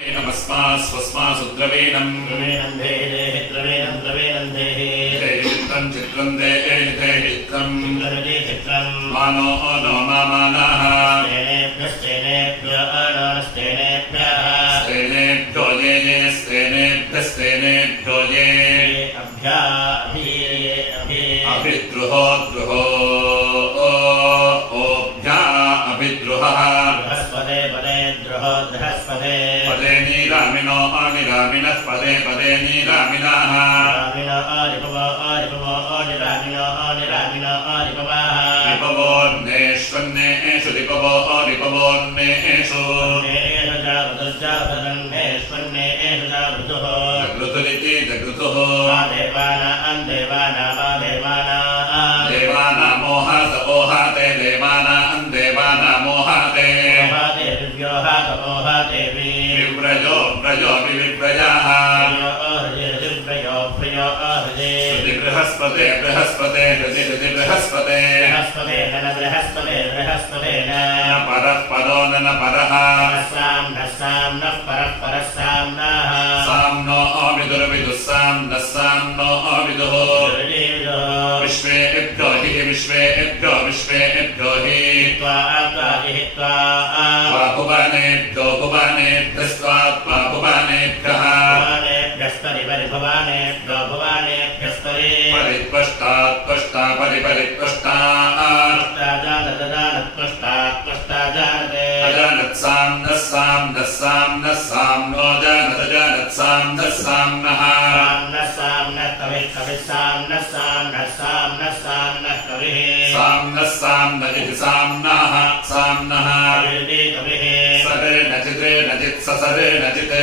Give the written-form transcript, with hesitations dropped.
स्वस्मासु द्रवीणम् चित्रम् चित्रम् चित्रम् मानो नो मामानाः स्तेनेभ्यो ये स्तेनेभ्यस्तेनेभ्यो ये अभिद्रुहो द्रुहो ओभ्या अभिद्रुहः पदे नीरामिनो निरामिनः पदे पदे नीरामिनाः रिपवोन्नेष्वन्नेषु रिपवोन्नेषु जगृतुरिति जगृतुः देवानामोहात ओहाते देवानामोहाते विव्रजो व्रजो विव्रजाः बृहस्पते बृहस्पते बृहस्पते परः परो न परः साम्नो अविदुर्विदुः साम्नो अविदुः विश्वेभ्यो हि विश्वेभ्यो हि भुवनेभ्यो भुवनेभ्यस्त्वात्मभुवनेभ्यः परित्वष्टा परिपरित्वष्टा अजानत्साम्नो जानत्साम्नः साम्न इति साम्नः सरे नचिते